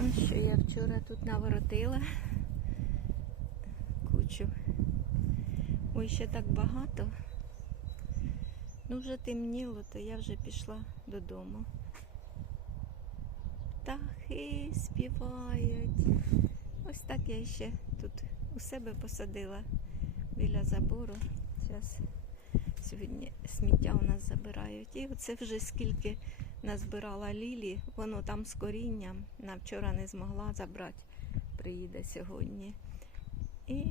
Ось що я вчора тут наворотила кучу. Ой, ще так багато. Ну, вже темніло, то я вже пішла додому. Птахи співають. Ось так я ще тут у себе посадила біля забору. Зараз сьогодні сміття у нас забирають. І оце вже скільки назбирала Лілі, воно там з корінням. На вчора не змогла забрати, приїде сьогодні. І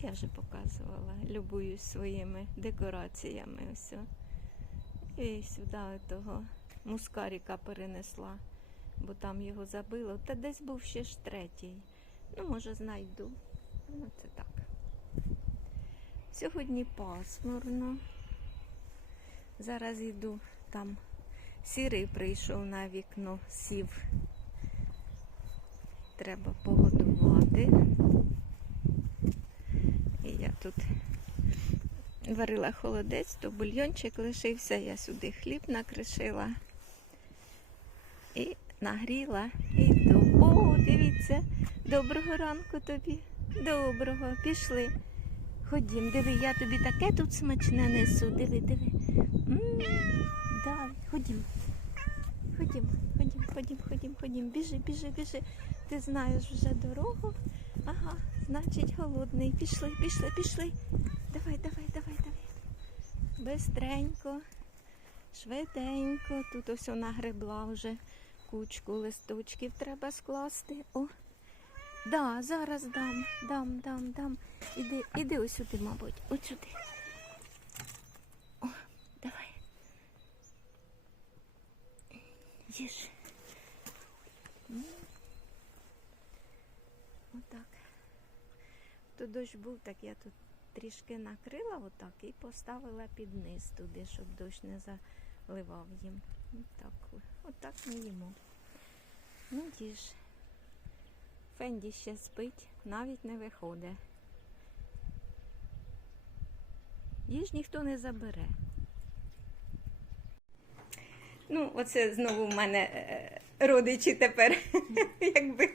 я вже показувала, любуюсь своїми декораціями. Ось. І сюди того мускаріка перенесла, бо там його забило. Та десь був ще ж третій. Ну, може, знайду. Ну, це так. Сьогодні пасмурно. Зараз йду там. Сірий прийшов на вікно, сів. Треба погодувати. І я тут варила холодець, то бульйончик лишився, я сюди хліб накришила і нагріла і йду. О, дивіться, доброго ранку тобі. Доброго, пішли. Ходім, диви, я тобі таке тут смачне несу. Диви, диви. м да, ходім. Ходім, ходім, ходім, ходім, ходім. Біжи, біжи, біжи. Ти знаєш вже дорогу. Ага, значить голодний. Пішли, пішли, пішли. Давай, давай, давай, давай. Бистренько, швиденько. Тут ось вона гребла вже кучку листочків треба скласти. О, да, зараз дам, дам, дам, дам. Іди, іди ось сюди, мабуть, ось сюди. О, давай. Їж. Отак. То дощ був, так я тут трішки накрила отак і поставила під низ туди, щоб дощ не заливав їм. Отак, отак ми їмо. Ну, їж. Фенді ще спить, навіть не виходить. Їж ніхто не забере. Ну, оце знову в мене е, родичі тепер, якби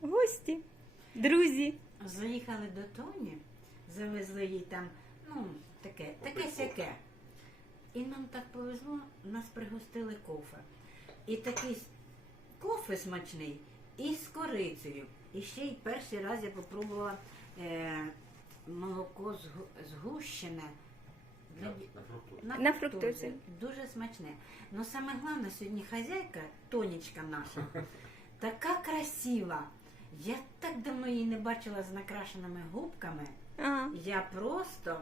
гості, друзі. Заїхали до Тоні, завезли їй там, ну, таке, таке сяке. І нам так повезло, нас пригостили кофе. І такий кофе смачний, і з корицею. І ще й перший раз я попробувала е, молоко згущене. На, на фруктозі. Дуже смачне. Ну саме головне, сьогодні хазяйка, Тонечка наша, така красива. Я так давно її не бачила з накрашеними губками. А, Я просто,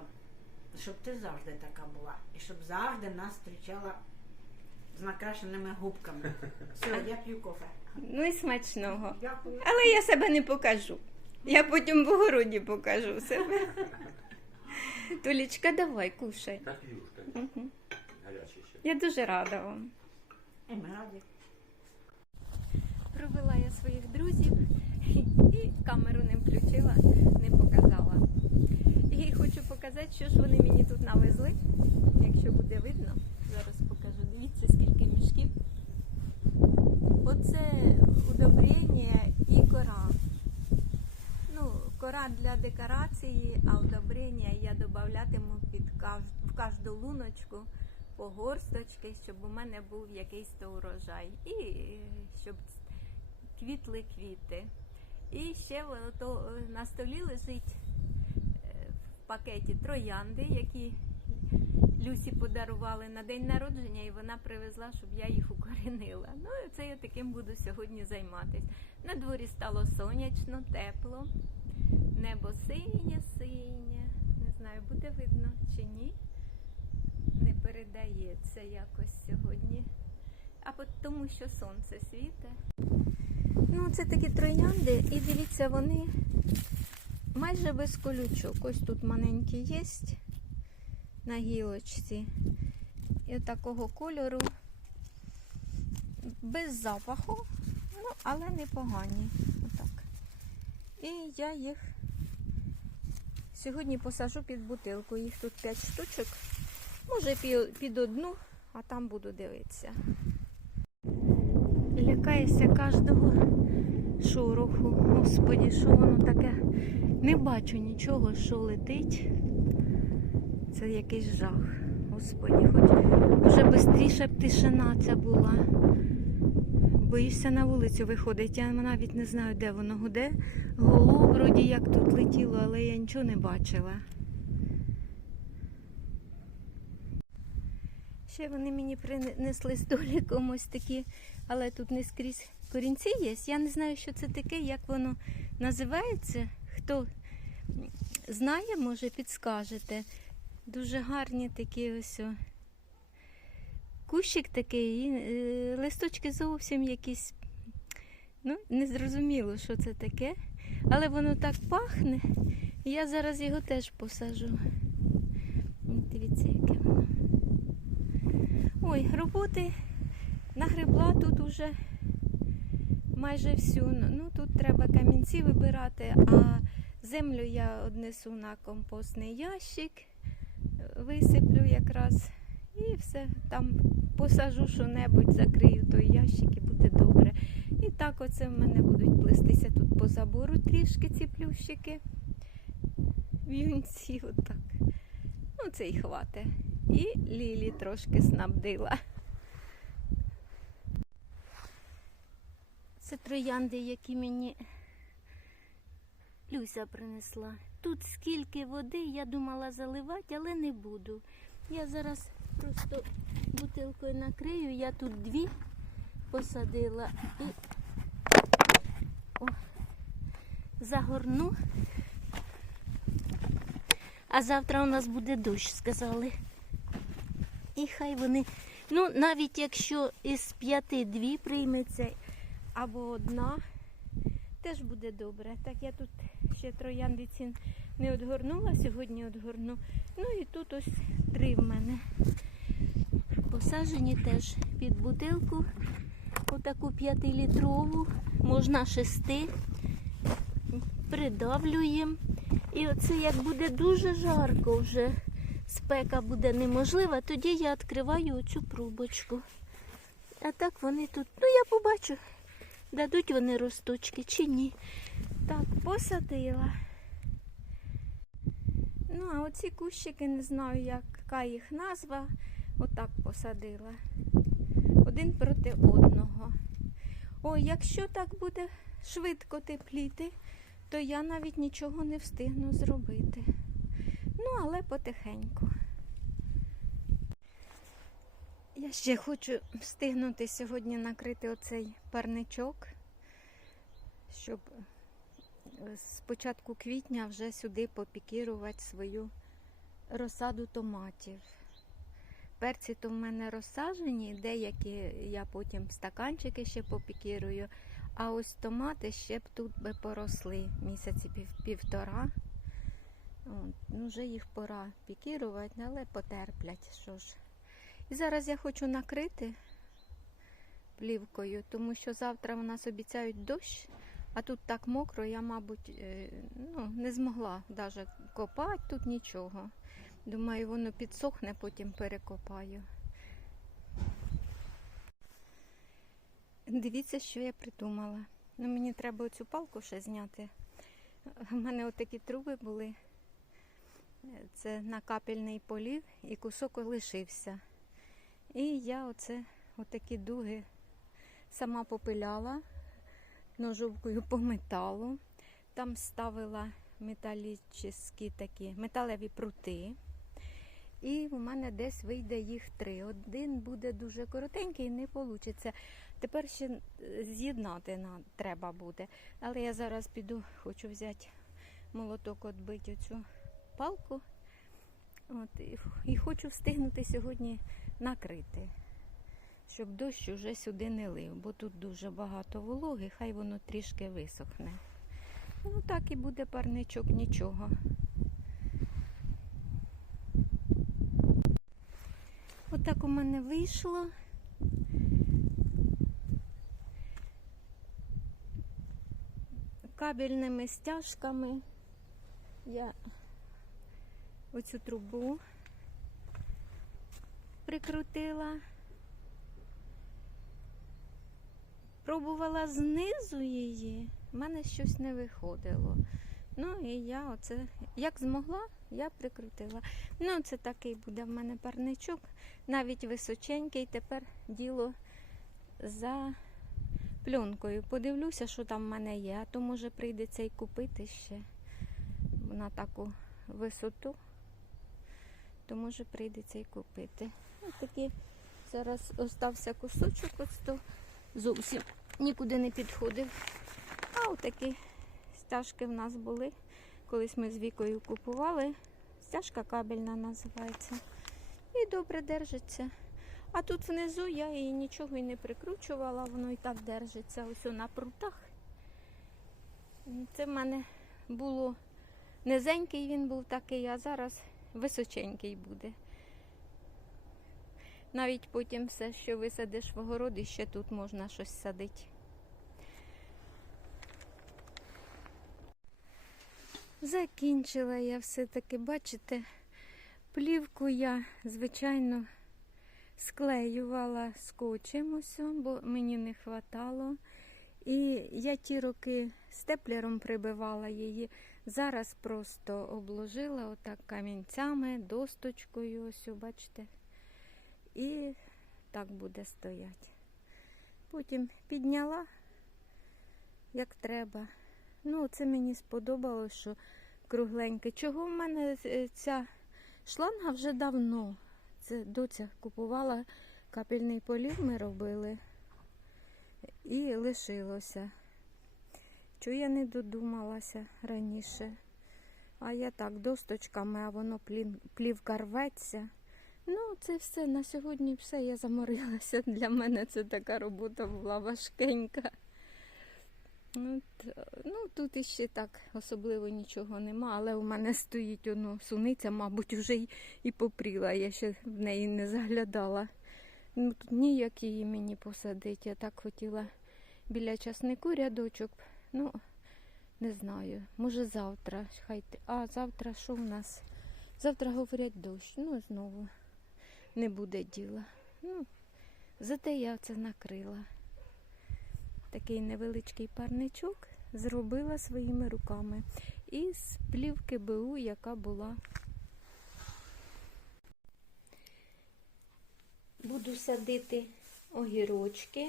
щоб ти завжди така була. І щоб завжди нас зустрічала з накрашеними губками. Все, я п'ю кофе. ну і смачного. Дякую. Але я себе не покажу. Я потім в огороді покажу себе. Толічка, давай, кушай. Так, юшка. Гарячий ще. Я дуже рада вам. І ми раді. Провела я своїх друзів і камеру не включила, не показала. І хочу показати, що ж вони мені тут навезли. Якщо буде видно, зараз покажу. Дивіться, скільки мішків. Оце удобрення і кора. Ну, для декорації, а удобрення я додаватиму під в кожну луночку по горсточки, щоб у мене був якийсь то урожай. І щоб квітли квіти. І ще то на столі лежить е, в пакеті троянди, які Люсі подарували на день народження, і вона привезла, щоб я їх укорінила. Ну і це я таким буду сьогодні займатися. На дворі стало сонячно, тепло, небо синє, синє. Не знаю, буде видно чи ні. Не передається якось сьогодні. А по- тому, що сонце світить. Ну, це такі троянди, і дивіться, вони майже без колючок. Ось тут маленькі є на гілочці. І такого кольору. Без запаху, ну, але непогані. Отак. І я їх сьогодні посажу під бутилку. Їх тут 5 штучок. Може під одну, а там буду дивитися. Лякаєшся кожного шороху. Господі, що воно таке? Не бачу нічого, що летить. Це якийсь жах. Господі, хоч уже швидше б тишина ця була. Боюся на вулицю виходить. Я навіть не знаю, де воно гуде. Голуб вроді як тут летіло, але я нічого не бачила. Ще вони мені принесли столиком ось такі, але тут не скрізь корінці є. Я не знаю, що це таке, як воно називається. Хто знає, може підскажете. Дуже гарні такі ось. Кущик такий, і е, листочки зовсім якісь. Ну, не зрозуміло, що це таке. Але воно так пахне. Я зараз його теж посажу. Дивіться, яке воно. Ой, роботи нагребла тут уже майже всю. Ну тут треба камінці вибирати, а землю я однесу на компостний ящик, висиплю якраз і все. Там посажу що-небудь, закрию той ящик і буде добре. І так оце в мене будуть плестися тут по забору трішки ці плющики. В'юнці, отак. Ну, це й хвате. І Лілі трошки снабдила. Це троянди, які мені Люся принесла. Тут скільки води, я думала заливати, але не буду. Я зараз просто бутилкою накрию, я тут дві посадила і О, загорну. А завтра у нас буде дощ, сказали. І хай вони, ну навіть якщо із п'яти дві прийметься або одна, теж буде добре. Так я тут ще трояндиці не одгорнула, сьогодні одгорну. Ну і тут ось три в мене. Посаджені теж під бутилку, отаку п'ятилітрову, можна шести, придавлюємо. І оце як буде дуже жарко вже, спека буде неможлива, тоді я відкриваю оцю пробочку. А так вони тут, ну я побачу, дадуть вони росточки чи ні. Так, посадила. Ну, а оці кущики, не знаю, яка їх назва, отак посадила. Один проти одного. Ой, якщо так буде швидко тепліти, то я навіть нічого не встигну зробити. Ну, але потихеньку. Я ще хочу встигнути сьогодні накрити оцей парничок, щоб з початку квітня вже сюди попікірувати свою розсаду томатів. Перці то в мене розсаджені, деякі я потім стаканчики ще попікірую. А ось томати ще б тут би поросли місяці пів, півтора. От, ну, вже їх пора пікірувати, але потерплять. Що ж. І зараз я хочу накрити плівкою, тому що завтра у нас обіцяють дощ, а тут так мокро, я, мабуть, е, ну, не змогла навіть копати тут нічого. Думаю, воно підсохне, потім перекопаю. Дивіться, що я придумала. Ну, мені треба оцю палку ще зняти. У мене отакі труби були. Це на капельний полів і кусок лишився. І я оце отакі дуги сама попиляла ножовкою по металу. Там ставила металічні такі металеві прути. І у мене десь вийде їх три. Один буде дуже коротенький, не вийде. Тепер ще з'єднати треба буде. Але я зараз піду, хочу взяти молоток, відбити оцю палку. От, і, і хочу встигнути сьогодні накрити, щоб дощ уже сюди не лив, бо тут дуже багато вологи, хай воно трішки висохне. Ну так і буде парничок, нічого. Отак у мене вийшло. Кабельними стяжками я оцю трубу прикрутила. пробувала знизу її, в мене щось не виходило. Ну і я оце, як змогла, я прикрутила. Ну, це такий буде в мене парничок, навіть височенький. Тепер діло за пленкою. Подивлюся, що там в мене є, а то може прийдеться і купити ще на таку висоту, то може прийдеться і купити. Ось такі зараз остався кусочок, ось то зовсім нікуди не підходив. А отакі стяжки в нас були. Колись ми з вікою купували. Стяжка кабельна називається. І добре держиться. А тут внизу я її нічого і не прикручувала, воно і так держиться ось на прутах. Це в мене було низенький він був такий, а зараз височенький буде. Навіть потім все, що висадиш в огороді, ще тут можна щось садити. Закінчила я все-таки, бачите, плівку я, звичайно, склеювала скотчем ось, бо мені не хватало. І я ті роки степлером прибивала її. Зараз просто обложила отак камінцями, досточкою, ось, бачите. І так буде стояти. Потім підняла, як треба. Ну, це мені сподобалось, що кругленьке. Чого в мене е, ця шланга вже давно. Це доця купувала капельний полів, ми робили. І лишилося. Чого я не додумалася раніше. А я так, досточками, а воно плівка рветься. Ну, це все на сьогодні все. Я заморилася. Для мене це така робота була важкенька. От, ну, тут іще так особливо нічого нема, але у мене стоїть воно суниця, мабуть, вже й, і попріла. Я ще в неї не заглядала. Ну, тут ніяк її мені посадити. Я так хотіла біля часнику рядочок. Ну, не знаю. Може завтра. Хай... А завтра що в нас? Завтра говорять дощ. Ну, знову не буде діла. Ну, зате я це накрила. Такий невеличкий парничок зробила своїми руками. Із плівки БУ, яка була. Буду садити огірочки,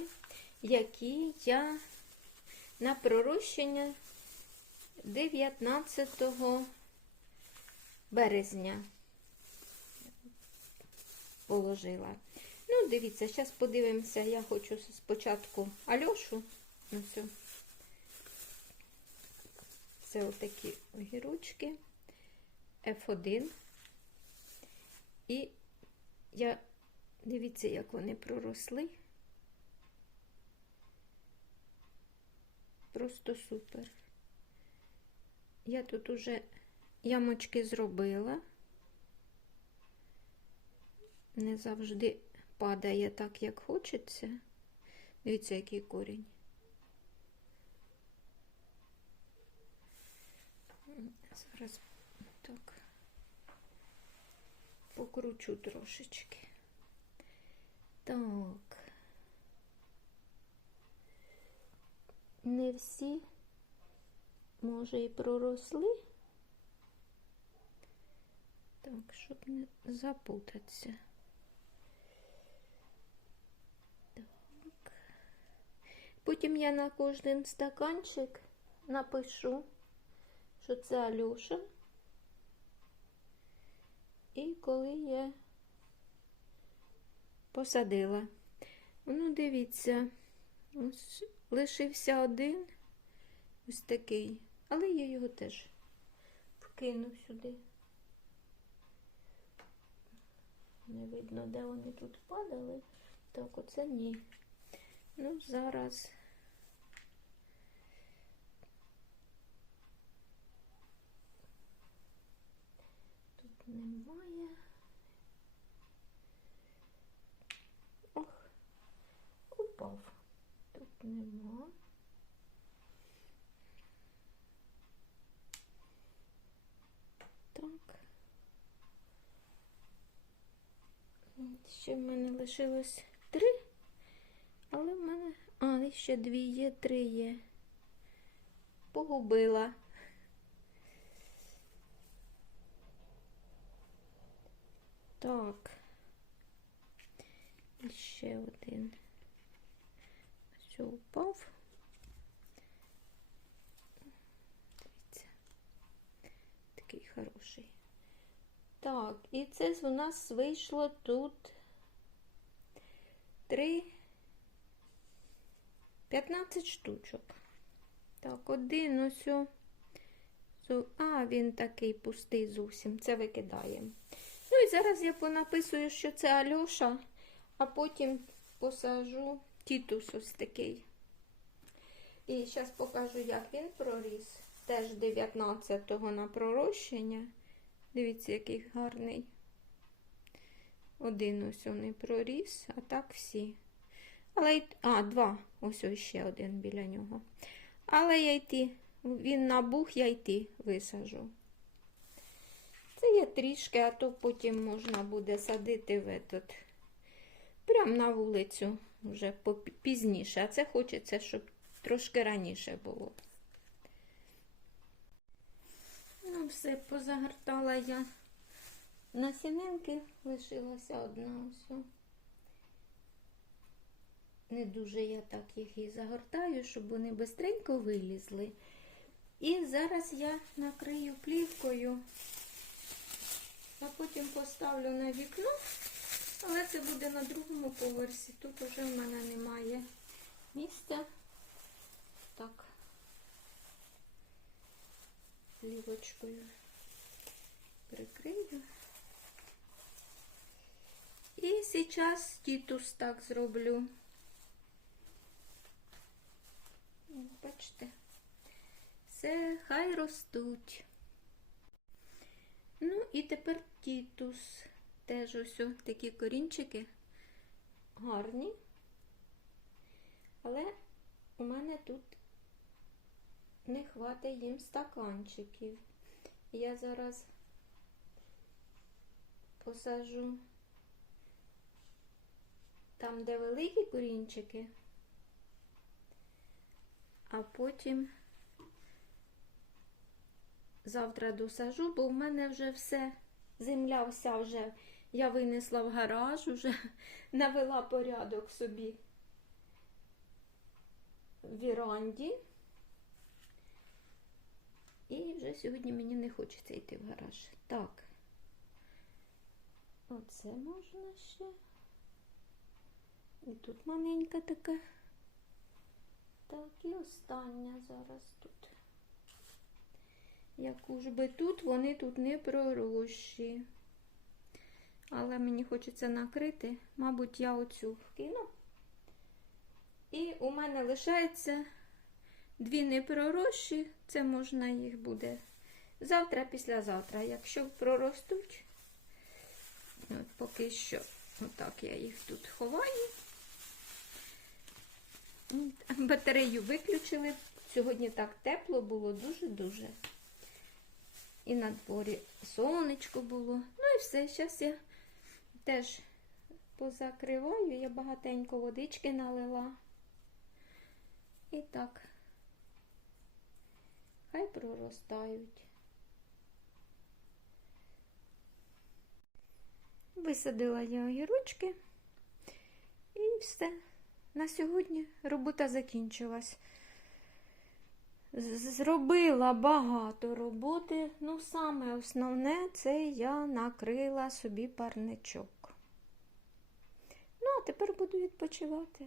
які я на пророщення 19 березня положила. Ну, дивіться, зараз подивимося. Я хочу спочатку Альошу. Ось. о. Це отакі огірочки F1. І я дивіться, як вони проросли. Просто супер. Я тут уже ямочки зробила. Не завжди падає так, як хочеться. Дивіться, який корінь. Зараз так покручу трошечки. Так. Не всі, може, і проросли. Так, щоб не запутатися. Потім я на кожен стаканчик напишу, що це Алюша. І коли я посадила. Ну, дивіться, ось лишився один ось такий, але я його теж вкину сюди. Не видно, де вони тут падали. Так, оце ні. Ну, зараз. Тут немає. Ох, упав. Тут нема. Так. Ще в мене лишилось три, але в мене. А, ще дві є, три є. Погубила. Так. І ще один. Все, упав. Дивіться. Такий хороший. Так, і це у нас вийшло тут три 15 штучок. Так, один ось. А, він такий пустий зовсім. Це викидаємо. Ну і зараз я понаписую, що це Альоша, а потім посажу тітус ось такий. І зараз покажу, як він проріс. Теж 19-го на пророщення. Дивіться, який гарний. Один ось не проріс, а так всі. Але й... А, два. Ось ще один біля нього. Але я йти, він набух, я йти висажу. Це є трішки, а то потім можна буде садити в этот, прямо на вулицю, вже пізніше. А це хочеться, щоб трошки раніше було. Ну, все, позагортала я. Насінинки лишилася одна ось. Не дуже я так їх і загортаю, щоб вони бистренько вилізли. І зараз я накрию плівкою, а потім поставлю на вікно, але це буде на другому поверсі. Тут уже в мене немає місця. Так, плівочкою прикрию. І зараз тітус так зроблю. О, Бачите, все, хай ростуть. Ну і тепер тітус. Теж ось такі корінчики гарні. Але у мене тут не хватить їм стаканчиків. Я зараз посажу там, де великі корінчики, а потім завтра досажу, бо в мене вже все, земля вся вже, я винесла в гараж, вже навела порядок собі в віранді. І вже сьогодні мені не хочеться йти в гараж. Так. Оце можна ще. І тут маленька така. Так, і остання зараз тут. Яку ж би тут, вони тут не пророщі. Але мені хочеться накрити. Мабуть, я оцю вкину. І у мене лишається дві непророщі. Це можна їх буде завтра, післязавтра. Якщо проростуть, от поки що, отак я їх тут ховаю. Батарею виключили. Сьогодні так тепло було, дуже-дуже. І на дворі сонечко було. Ну і все. Зараз я теж позакриваю, я багатенько водички налила. І так, хай проростають. Висадила я огірочки і все. На сьогодні робота закінчилась. Зробила багато роботи. Ну, саме основне це я накрила собі парничок. Ну, а тепер буду відпочивати.